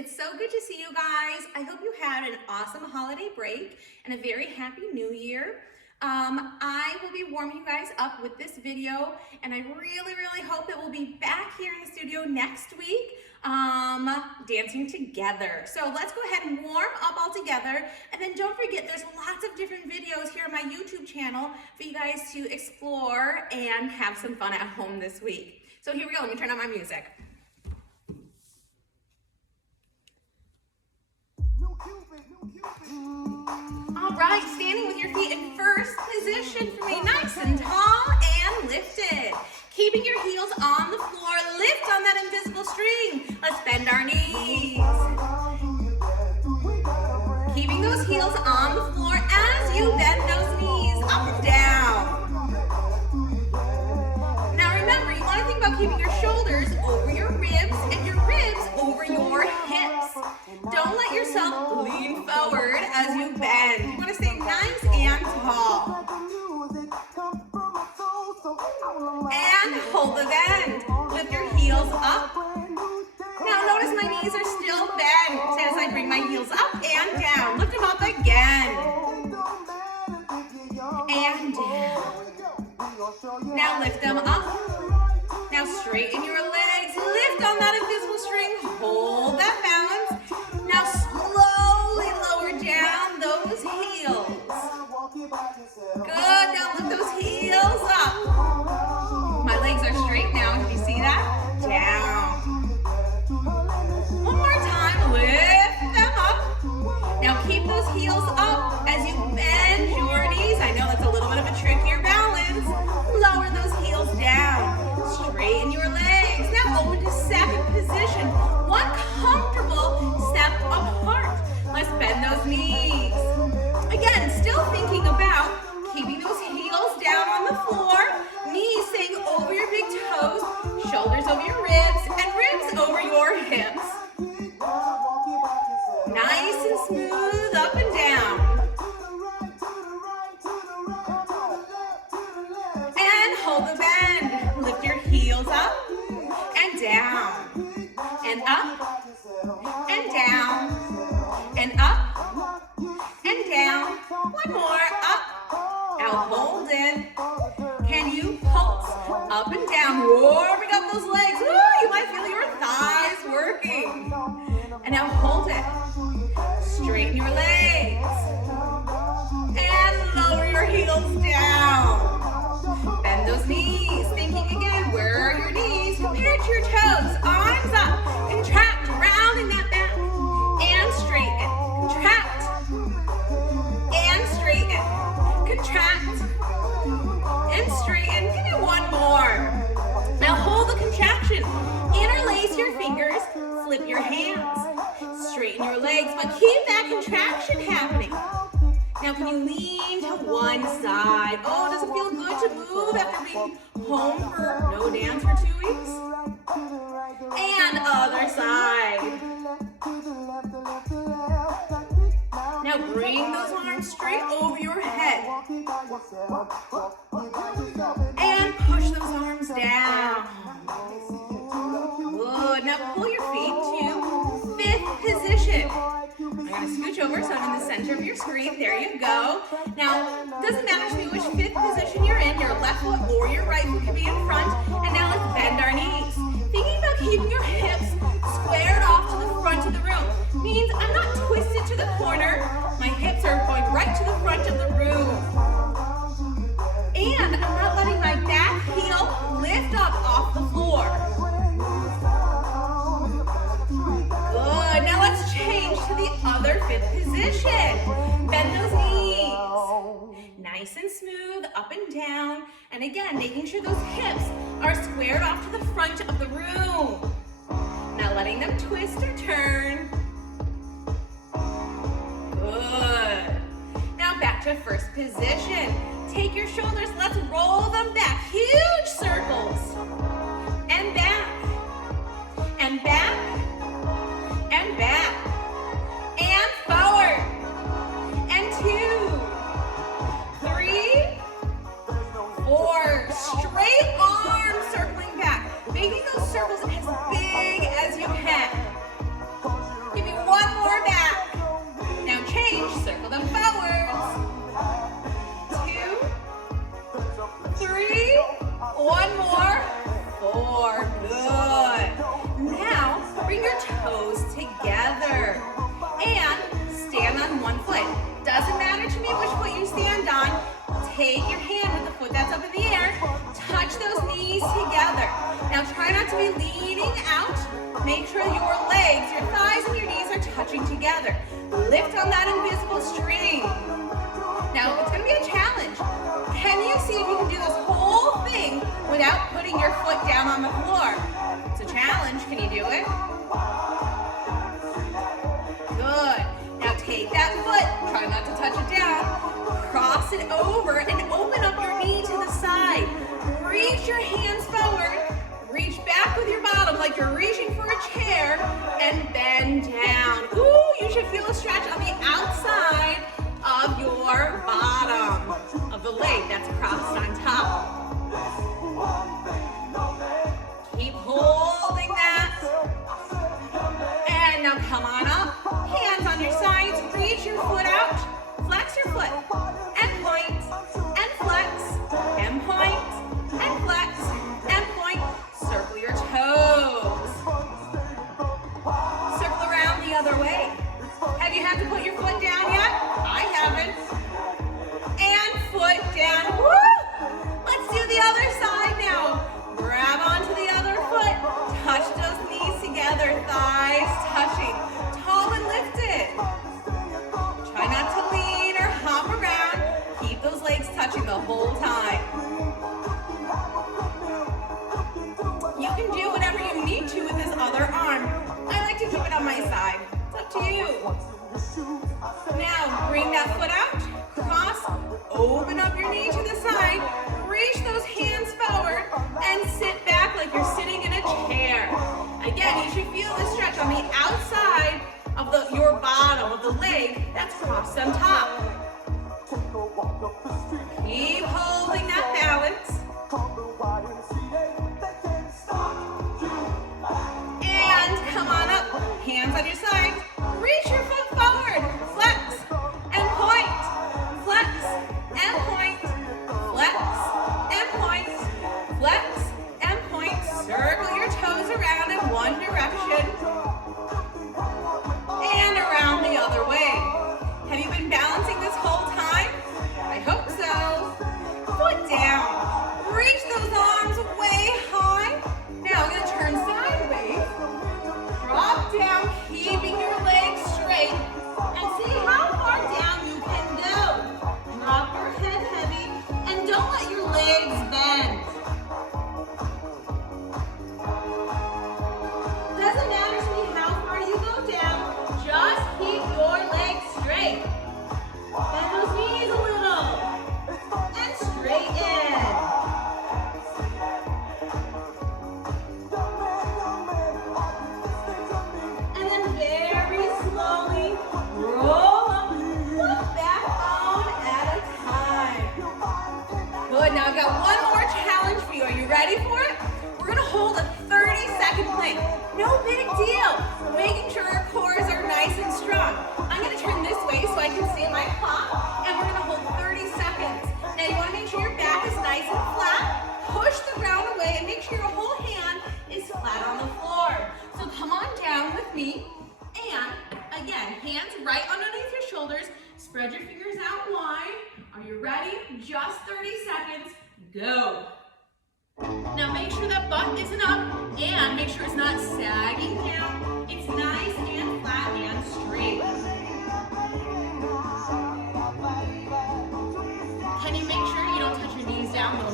It's so good to see you guys. I hope you had an awesome holiday break and a very happy new year. I will be warming you guys up with this video, and I really hope that we'll be back here in the studio next week dancing together. So let's go ahead and warm up all together, and then don't forget there's lots of different videos here on my YouTube channel for you guys to explore and have some fun at home this week. So here we go, let me turn on my music. All right, standing with your feet in first position for me, nice and tall and lifted. Keeping your heels on the floor, lift on that invisible string. Let's bend our knees. Keeping those heels on the floor as you bend those knees up and down. Now remember, you want to think about keeping your shoulders over your ribs and your ribs over your hips. Don't let yourself lean forward as you bend. You want to stay nice and tall. And hold the bend. Lift your heels up. Now notice my knees are still bent as I bring my heels up and down. Lift them up again. And down. Now lift them up. Now straighten your legs. Lift on that invisible string. Hold that balance. Now slowly lower down those heels. Good. Now lift those heels up. My legs are straight now. Can you see that? Down. One more time. Lift them up. Now keep those heels up as you bend your knees. I know that's a little bit of a trickier balance. Lower those heels down. Straighten your legs. Now open to second position. One comfortable step apart. Let's bend those knees. Again, still thinking about keeping those heels down on the floor, knees staying over your big toes, shoulders over your ribs, and ribs over your hips. Nice and smooth up and down. And hold the bend. Lift your heels up and down. And up and down. And up and down. One more. Up. Now hold it. Can you pulse up and down? Warming up those legs. Woo, you might feel your thighs working. And now hold it. Straighten your legs. And lower your heels down. Bend those knees. Thinking again, where are your knees? Compare to your toes. Arms up. Contract, rounding that back. And straighten. Contract. And straighten. Contract. And straighten. Give me one more. Now hold the contraction. Interlace your fingers. Flip your hands. Straighten your legs, but keep that contraction happening. Now can you lean to one side? Oh, does it feel good to move after being home for no dance for 2 weeks? And other side. Now bring those arms straight over your head. And push those arms down. Good. Now pull your feet to fifth position. I'm going to scooch over so I'm in the center of your screen. There you go. Now, doesn't matter to me which fifth position you're in, your left foot or your right foot can be in front. And now let's bend our knees. Thinking about keeping your hips squared off to the front of the room means I'm not twisted to the corner. My hips are going right to the front of the room. And I'm not letting my back heel lift up off the floor. Good. Now let's change to the other fifth position. Bend those knees. Nice and smooth, up and down. And again, making sure those hips are squared off to the front of the room. Not letting them twist or turn. Good. Now back to first position. Take your shoulders, let's roll them back. Huge circles. And back. And back. And back. And forward. And 2, 3, 4. Straight arms circling back. Making those circles as big as you can. Now try not to be leaning out. Make sure your legs, your thighs, and your knees are touching together. Lift on that invisible string. Now it's going to be a challenge. Can you see if you can do this whole thing without putting your foot down on the floor? It's a challenge. Can you do it? Good. Now take that foot, try not to touch it down, cross it over and open up your knee to the side. Reach your hands forward, reach back with your bottom like you're reaching for a chair, and bend down. Ooh, you should feel a stretch on the outside of your bottom of the leg that's crossed on top. Keep holding that. And now come on up, hands on your sides, reach your foot out, flex your foot, and point, and flex, and point, and flex, and point. Circle your toes. Circle around the other way. Have you had to put your foot down yet? I haven't. And foot down. Woo! Let's do the other side now. Grab onto the other foot. Touch those knees together, thighs touching. Tall and lifted. Try not to lean or hop around. Keep those legs touching the whole time. You can do whatever you need to with this other arm. I like to keep it on my side. It's up to you. Now, bring that foot out, cross, open up your knee to the side, reach those hands forward, and sit back like you're sitting in a chair. Again, you should feel the stretch on the outside of your bottom of the leg that's crossed on top. Keep holding that balance. And come on up, hands on your side, reach your foot forward, flex and point, flex and point, flex and point, flex and point. Circle your toes around in one direction and around the other way. Have you been balancing this whole time? I hope so. Foot down, reach those arms way high. Now I'm going to turn sideways. Drop down, keeping your legs straight, and see how far down you can go. Drop your head heavy, and don't let your legs bend. Doesn't matter to me how far you go down, just keep your legs straight. Bend those knees a little, and straighten. Good, now I've got one more challenge for you. Are you ready for it? We're gonna hold a 30-second plank. No big deal. Making sure our cores are nice and strong. I'm gonna turn this way so I can see my clock, and we're gonna hold 30 seconds. Now you wanna make sure your back is nice and flat. Push the ground away and make sure your whole hand is flat on the floor. So come on down with me, and again, hands right underneath your shoulders. Spread your fingers out wide. Are you ready? Just 30 seconds. Go. Now make sure that butt isn't up and make sure it's not sagging down. It's nice and flat and straight. Can you make sure you don't touch your knees down the